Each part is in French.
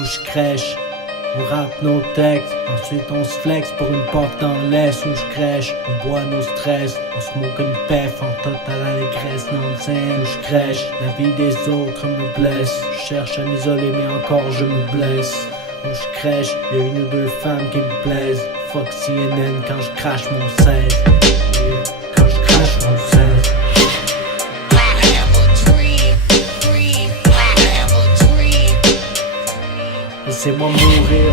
où je crèche. On rappe nos textes, ensuite on se flex pour une porte en laisse où je crèche. On boit nos stress, on smoke une pef en totale allégresse non-scène où je crèche. La vie des autres me blesse, je cherche à m'isoler mais encore je me blesse. Où je crèche, y'a une ou deux femmes qui me plaisent. Fuck CNN quand je crache mon 16. Quand je crache mon 16. Laissez-moi mourir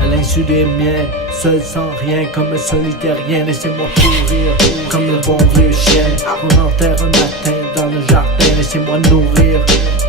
à l'insu des miens, seul sans rien comme un solitairien. Laissez-moi courir comme le bon vieux chien qu'on enterre un matin dans le jardin. Laissez-moi nourrir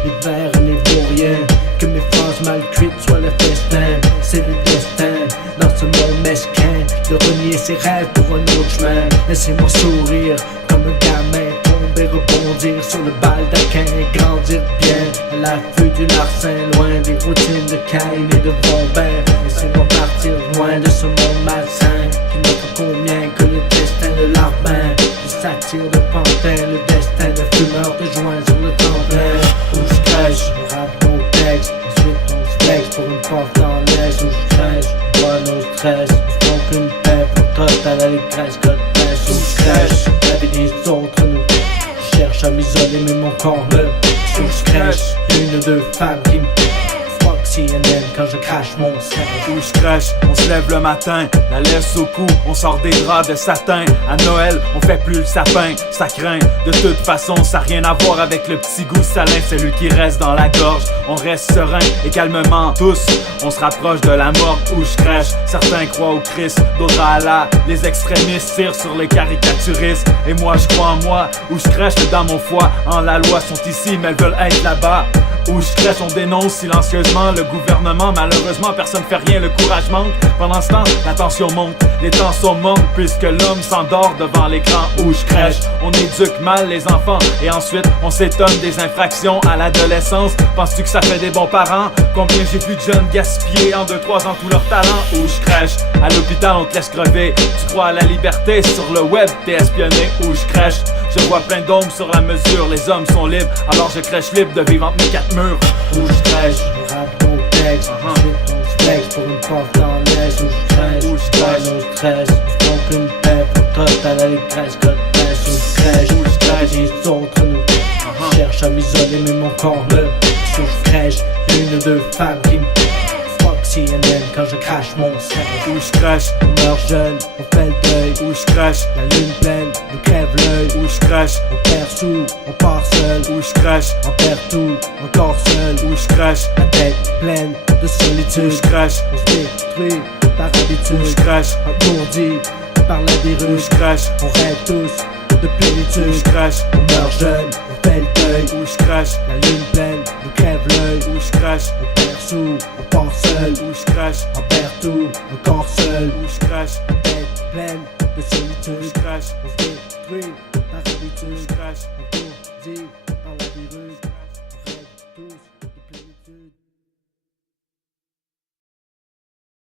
les vers et les vauriens, que mes phrases mal cuites soient le festin. C'est le destin dans ce monde mesquin de renier ses rêves pour un autre chemin. Laissez-moi sourire comme un gamin, tomber, rebondir sur le baldaquin et grandir bien à l'affût du larcin, loin des routines de Caïn et de Bombin. Laissez-moi partir loin de ce monde malsain qui n'offre combien que le destin de l'arbin, du satire de pantin, le destin de fumeur de joint sur le tremplin. Où je crèche, on rappe nos textes, ensuite on se flex pour une porte en laisse. Où je crèche, on boit nos stress, on smoke une pep, on trotte à l'allégresse, God bless. Où je crèche, la vie des autres nous cherche à m'isoler mais mon corps me. Où je crèche, une ou deux femmes qui me fuck CNN quand je crache mon sang. Où je crèche, on se lève le matin, la laisse au cou, on sort des draps de satin. À Noël, on fait plus le sapin, ça craint. De toute façon, ça n'a rien à voir avec le petit goût salin, celui qui reste dans la gorge. On reste serein et calmement tous, on se rapproche de la mort. Où je crèche, certains croient au Christ, d'autres à Allah. Les extrémistes tirent sur les caricaturistes, et moi je crois en moi. Où je crèche dans mon foie, en la loi sont ici mais elles veulent être là-bas. Où je crèche, on dénonce silencieusement le gouvernement. Malheureusement, personne fait rien, le courage manque. Pendant ce temps, la tension monte, les tensions montent, puisque l'homme s'endort devant l'écran. Où je crèche, on éduque mal les enfants, et ensuite on s'étonne des infractions à l'adolescence. Penses-tu que ça fait des bons parents? Combien j'ai vu de jeunes gaspiller en 2-3 ans tout leur talent? Où je crèche, à l'hôpital on te laisse crever. Tu crois à la liberté, sur le web t'es espionné. Où je crèche, je vois plein d'ombres sur la mesure. Les hommes sont libres, alors je crèche libre de vivre entre mes quatre murs. Où je crèche, on rappe nos textes, ensuite on se flex pour une porte en laisse. Où je crèche, nos stress, on smoke une pep, on trotte à l'allégresse, God bless. Où je crèche, les autres nous cherchent à m'isoler mais mon corps me. Où je crèche, une ou deux femmes qui me fuck CNN quand je crache mon sang. Où je crèche, on meurt jeune, on fait le deuil. Où je crèche, la lune pleine nous crève l'œil. Où je crèche, on perd sous, on part seul. Où je crèche, on perd tout, encore seul. Où je crèche, la tête pleine de solitude. Où je crèche, on se détruit par habitude. Où je crèche, engourdi par la déroute. Où je crèche, on rêve tous de plénitude. Où je crèche, on meurt jeune, on fait le deuil. Où je crèche, la lune pleine nous crève l'œil. Où je crèche, on perd sous, on part seul. Où je crèche, on perd tout, encore seul. Où je crèche, la tête pleine de solitude. Où je crèche, on se détruit par habitude. Où je crèche, engourdi par la déroute. On rêve tous